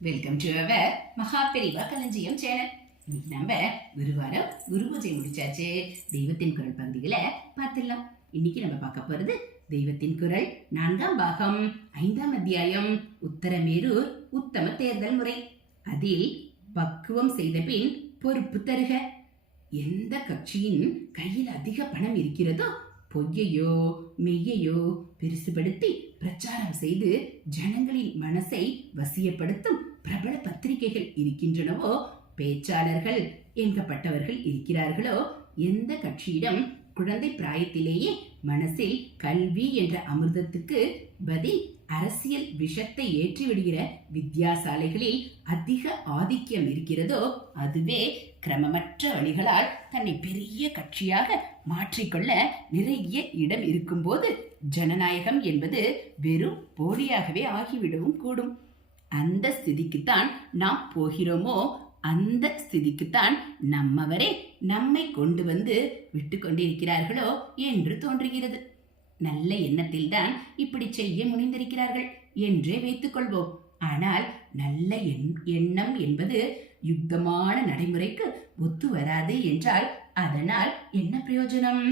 Welcome to our மகா பெரிவா களஞ்சியம் channel. இன்னைக்கு நம்ம ஒரு வாரம் குரு பூஜை முடிச்சாச்சு. தெய்வத்தின் குரல் பகுதிகளை பார்த்துடலாம். இன்னைக்கு நம்ம பார்க்க போறது தெய்வத்தின் குரல் 4ஆம் பாகம் 5ஆம் அத்தியாயம் உத்தரமேரூர் உத்தம தேர்தல் முறை. அதில் பக்குவம் செய்த பின் பொறுப்பு தருக. எந்த கட்சியின் கையில் அதிக பணம் இருக்கிறதோ பொய்யையோ மெய்யையோ பெருசுபடுத்தி பிரச்சாரம் செய்து ஜனங்களின் மனசை வசியப்படுத்தும் பிரபல பத்திரிகைகள் இருக்கின்றனவோ, பேச்சாளர்கள் என்பப்பட்டவர்கள் இருக்கிறார்களோ, எந்த கட்சியிடம் குழந்தை பிராயத்திலேயே மனசில் கல்வி என்ற அமிர்தத்துக்கு பதில் அரசியல் விஷத்தை ஏற்றிவிடுகிற வித்யாசாலைகளில் அதிக ஆதிக்கம் இருக்கிறதோ, அதுவே கிரமமற்ற வழிகளால் தன்னை பெரிய கட்சியாக மாற்றிக்கொள்ள நிறைய இடம் இருக்கும்போது ஜனநாயகம் என்பது வெறும் போலியாகவே ஆகிவிடவும் கூடும். அந்த ஸ்திதிக்குத்தான் நாம் போகிறோமோ, அந்த ஸ்திதிக்குத்தான் நம்மவரே நம்மை கொண்டு வந்து விட்டு கொண்டிருக்கிறார்களோ என்று தோன்றுகிறது. நல்ல எண்ணத்தில் தான் இப்படி செய்ய முனைந்திருக்கிறார்கள் என்றே வைத்துக் கொள்வோம். ஆனால் நல்ல எண்ணம் என்பது யுக்தமான நடைமுறைக்கு ஒத்து வராது என்றால் அதனால் என்ன பிரயோஜனம்?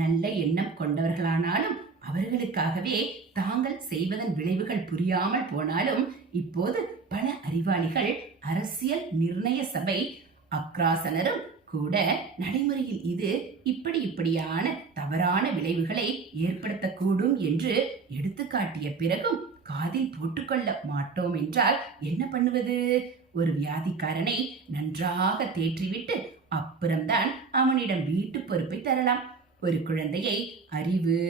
நல்ல எண்ணம் கொண்டவர்களானாலும் அவர்களுக்காகவே தாங்கள் செய்வதன் விளைவுகள் புரியாமல் போனாலும் இப்போது பல அறிவாளிகள், அரசியல் நிர்ணய சபை அக்ராசனரும் கூட நடைமுறையில் இது இப்படியான தவறான விளைவுகளை ஏற்படுத்தக்கூடும் என்று எடுத்துக்காட்டிய பிறகும் காதில் போட்டுக்கொள்ள மாட்டோம் என்றால் என்ன பண்ணுவது? ஒரு வியாதிக்காரனை நன்றாக தேற்றிவிட்டு அப்புறம்தான் அவனிடம் வீட்டு பொறுப்பை தரலாம். ஒரு குழந்தையை அறிவு,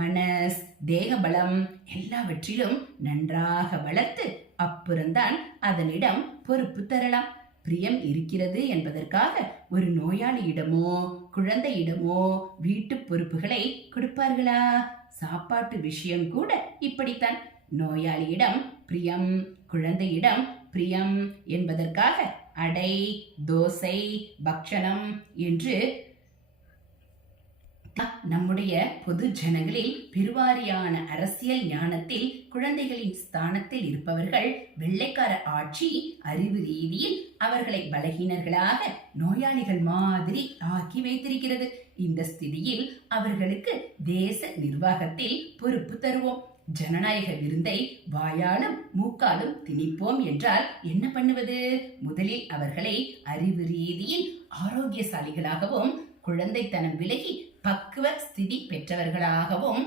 மனஸ், தேகபலம் எல்லாவற்றிலும் நன்றாக வளர்த்து அப்புறம்தான் அதனிடம் பொறுப்பு தரலாம். பிரியம் இருக்கிறது என்பதற்காக ஒரு நோயாளியிடமோ குழந்தையிடமோ வீட்டு பொறுப்புகளை கொடுப்பார்களா? சாப்பாட்டு விஷயம் கூட இப்படித்தான். நோயாளியிடம் பிரியம், குழந்தையிடம் பிரியம் என்பதற்காக அடை, தோசை, பக்ஷணம் என்று நம்முடைய பொது ஜனங்களில் பெருவாரியான அரசியல் ஞானத்தில் குழந்தைகளின் ஸ்தானத்தில் இருப்பவர்கள் வெள்ளைக்கார ஆட்சி அறிவு ரீதியில் அவர்களை பலகீனர்களாக நோயாளிகள் மாதிரி ஆக்கி வைத்திருக்கிறது. இந்த ஸ்திதியில் அவர்களுக்கு தேச நிர்வாகத்தில் பொறுப்பு தருவோம். ஜனநாயக விருந்தை வாயாலும் மூக்காலும் திணிப்போம் என்றால் என்ன பண்ணுவது? முதலில் அவர்களை அறிவு ரீதியில் ஆரோக்கியசாலிகளாகவும் குழந்தைத்தனம் விலகி பக்குவ ஸ்திதி பெற்றவர்களாகவும்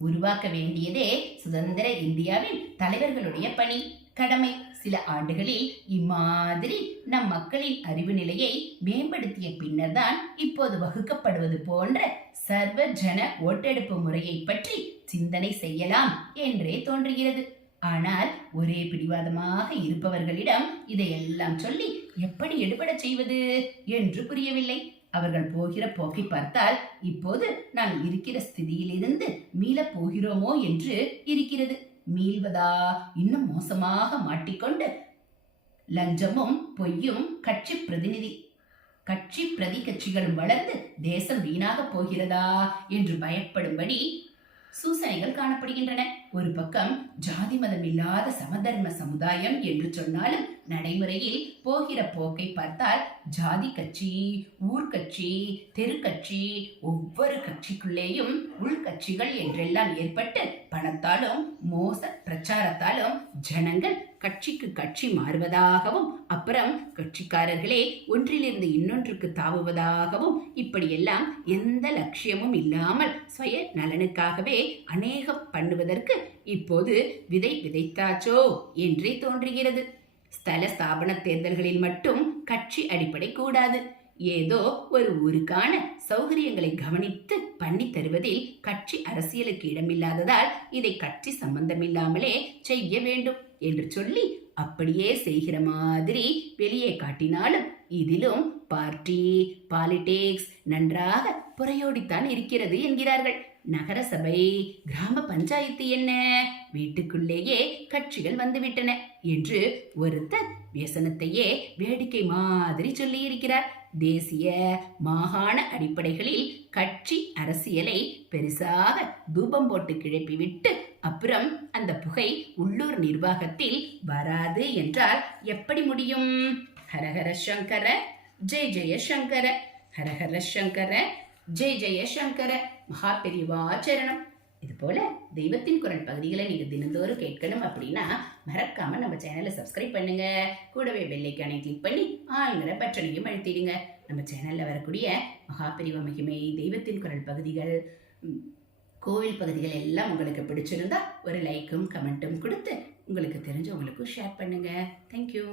உருவாக்க வேண்டியதே சுதந்திர இந்தியாவின் தலைவர்களுடைய பணி, கடமை. சில ஆண்டுகளில் இம்மாதிரி நம் மக்களின் அறிவு நிலையை மேம்படுத்திய பின்னர் தான் இப்போது வகுக்கப்படுவது போன்ற சர்வ ஜன ஓட்டெடுப்பு முறையை பற்றி சிந்தனை செய்யலாம் என்றே தோன்றுகிறது. ஆனால் ஒரே பிடிவாதமாக இருப்பவர்களிடம் இதையெல்லாம் சொல்லி எப்படி எடுபட செய்வது என்று புரியவில்லை. அவர்கள் போகிற போக்கை பார்த்தால் இப்போது நாம் இருக்கிற ஸ்திதியிலிருந்து மீளப் போகிறோமோ என்று இருக்கிறது. மீள்வதா? இன்னும் மோசமாக மாட்டிக்கொண்டு லஞ்சமும் பொய்யும் கட்சி பிரதி கட்சிகளும் வளர்ந்து தேசம் வீணாக போகிறதா என்று பயப்படும்படி சூசனைகள் காணப்படுகின்றன. ஒரு பக்கம் ஜாதி மதம் இல்லாத சமதர்ம சமுதாயம் என்று சொன்னாலும் நடைமுறையில் போகிற போக்கை பார்த்தால் ஜாதி கட்சி, ஊர்கட்சி, தெருக்கட்சி, ஒவ்வொரு கட்சிக்குள்ளேயும் உள்கட்சிகள் என்றெல்லாம் ஏற்பட்டு பணத்தாலும் மோச பிரச்சாரத்தாலும் ஜனங்கள் கட்சிக்கு கட்சி மாறுவதாகவும் அப்புறம் கட்சிக்காரர்களே ஒன்றிலிருந்து இன்னொன்றுக்கு தாவுவதாகவும் இப்படியெல்லாம் எந்த லட்சியமும் இல்லாமல் சுய நலனுக்காகவே அநேகம் பண்ணுவதற்கு இப்போது விதை விதைத்தாச்சோ என்றே தோன்றுகிறது. ஸ்தல ஸ்தாபன தேர்தல்களில் மட்டும் கட்சி அடிப்படை கூடாது. ஏதோ ஒரு ஊருக்கான சௌகரியங்களை கவனித்து பண்ணி தருவதில் கட்சி அரசியலுக்கு இடமில்லாததால் இதை கட்சி சம்பந்தமில்லாமலே செய்ய வேண்டும் என்று சொல்லி அப்படியே செய்கிற மாதிரி வெளியே காட்டினாலும் இதிலும் பார்ட்டி பாலிடிக்ஸ் நன்றாக புறையோடித்தான் இருக்கிறது என்கிறார்கள். நகர சபை, கிராம பஞ்சாயத்து என்ன, வீட்டுக்குள்ளேயே கட்சிகள் வந்துவிட்டன என்று ஒருத்தர் வியசனத்தையே வேடிக்கை மாதிரி சொல்லி இருக்கிறார். தேசிய மாகாண அடிப்படைகளில் கட்சி அரசியலை பெருசாக தூபம் போட்டு கிளப்பிவிட்டு அப்புறம் அந்த புகை உள்ளூர் நிர்வாகத்தில் வராது என்றால் எப்படி முடியும்? ஹரஹர சங்கர ஜெய ஜெய சங்கர, ஹரஹர சங்கர ஜெய ஜெய சங்கர. மகா பெரியவா சரணம். இது போல தெய்வத்தின் குரல் பகுதிகளை நீங்க தினந்தோறும் கேட்கணும் அப்படின்னா மறக்காம நம்ம சேனலை சப்ஸ்கிரைப் பண்ணுங்க. கூடவே பெல் ஐகானை கிளிக் பண்ணி ஆளுங்கிற பட்டனையும் அழுத்திடுங்க. நம்ம சேனல்ல வரக்கூடிய மகா பெரியவா மகிமை, தெய்வத்தின் குரல் பகுதிகள், கோவில் பகுதிகள் எல்லாம் உங்களுக்கு பிடிச்சிருந்தா ஒரு லைக்கும் கமெண்ட்டும் கொடுத்து உங்களுக்கு தெரிஞ்சவங்களுக்கும் ஷேர் பண்ணுங்க. தேங்க்யூ.